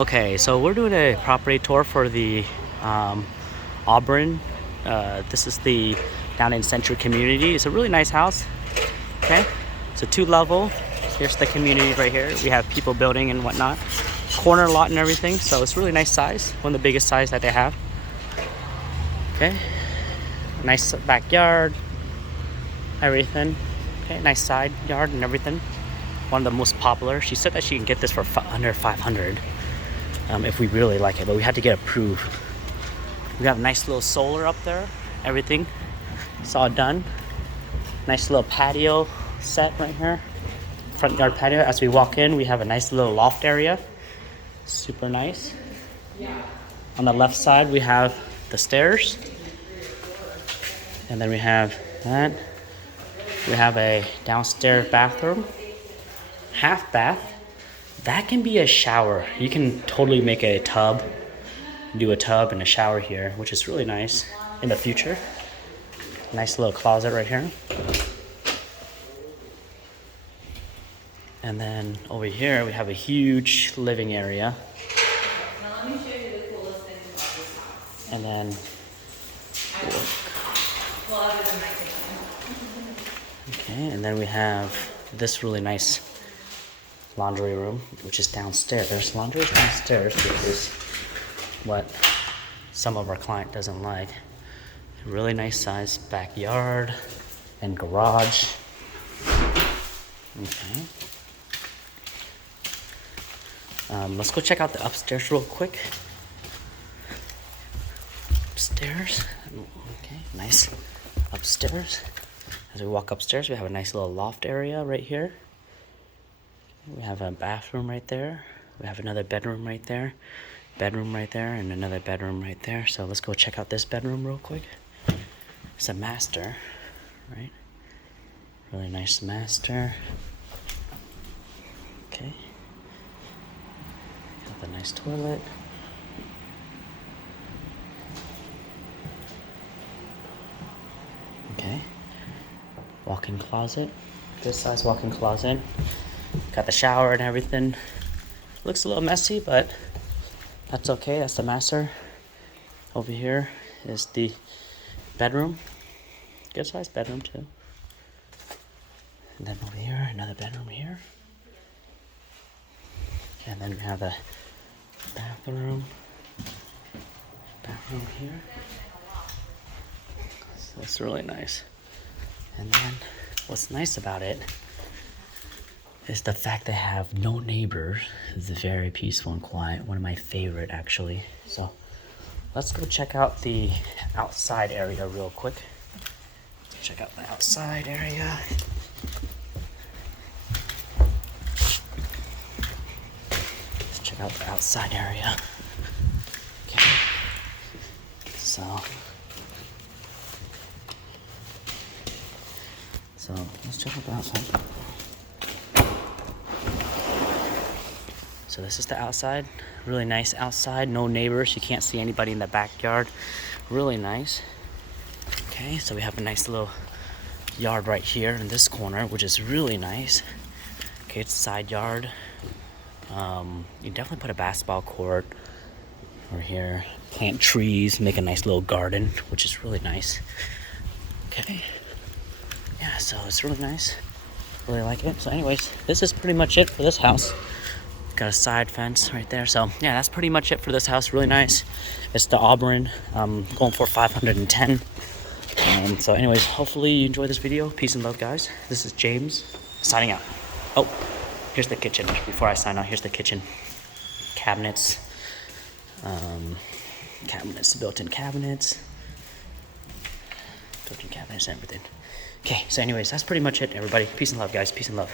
Okay, so we're doing a property tour for the Auburn. This is the down in Century community. It's a really nice house. Okay, it's a 2-level. Here's the community right here. We have people building and whatnot, corner lot and everything. So it's really nice size, one of the biggest size that they have. Okay, nice backyard, everything. Okay, nice side yard and everything. One of the most popular. She said that she can get this for under 500. If we really like it, but we had to get approved. We have a nice little solar up there, everything. It's all done. Nice little patio set right here. Front yard patio. As we walk in, we have a nice little loft area. Super nice. On the left side, we have the stairs. And then we have that. We have a downstairs bathroom. Half bath. That can be a shower. You can totally make a tub, do a tub and a shower here, which is really nice in the future. Nice little closet right here. And then over here, we have a huge living area. Now let me show you the coolest thing about this house. And then, Well, other than my kitchen. okay, and then we have this really nice laundry room, which is downstairs. There's laundry downstairs, which is what some of our client doesn't like. A really nice size backyard and garage. Okay. Let's go check out the upstairs real quick. Upstairs. Okay, nice. Upstairs. As we walk upstairs, we have a nice little loft area right here. We have a bathroom right there. We have another bedroom right there. Bedroom right there and another bedroom right there. So let's go check out this bedroom real quick. It's a master, right? Really nice master. Okay. Got the nice toilet. Okay. Walk-in closet. Good size walk-in closet. Got the shower and everything. Looks a little messy, but that's okay. That's the master. Over here is the bedroom. Good size bedroom too. And then over here, another bedroom here. And then we have the bathroom. Bathroom here. So it's really nice. And then what's nice about it is the fact they have no neighbors. It's very peaceful and quiet. One of my favorite, actually. So let's go check out the outside area real quick. Check out the outside area. Let's check out the outside area. Okay. So let's check out the outside. So this is the outside. Really nice outside. No neighbors. You can't see anybody in the backyard. Really nice. Okay, so we have a nice little yard right here in this corner, which is really nice. Okay, it's side yard. You definitely put a basketball court over here. Plant trees, make a nice little garden, which is really nice. Okay. Yeah, so it's really nice. Really like it. So anyways, this is pretty much it for this house. Got a side fence right there. So yeah, that's pretty much it for this house. Really nice. It's the Auburn. Going for 510. So anyways, hopefully you enjoyed this video. Peace and love, guys. This is James signing out. Oh, here's the kitchen. Before I sign out, here's the kitchen. Cabinets. Cabinets, built-in cabinets. Built-in cabinets and everything. Okay, so anyways, that's pretty much it, everybody. Peace and love, guys. Peace and love.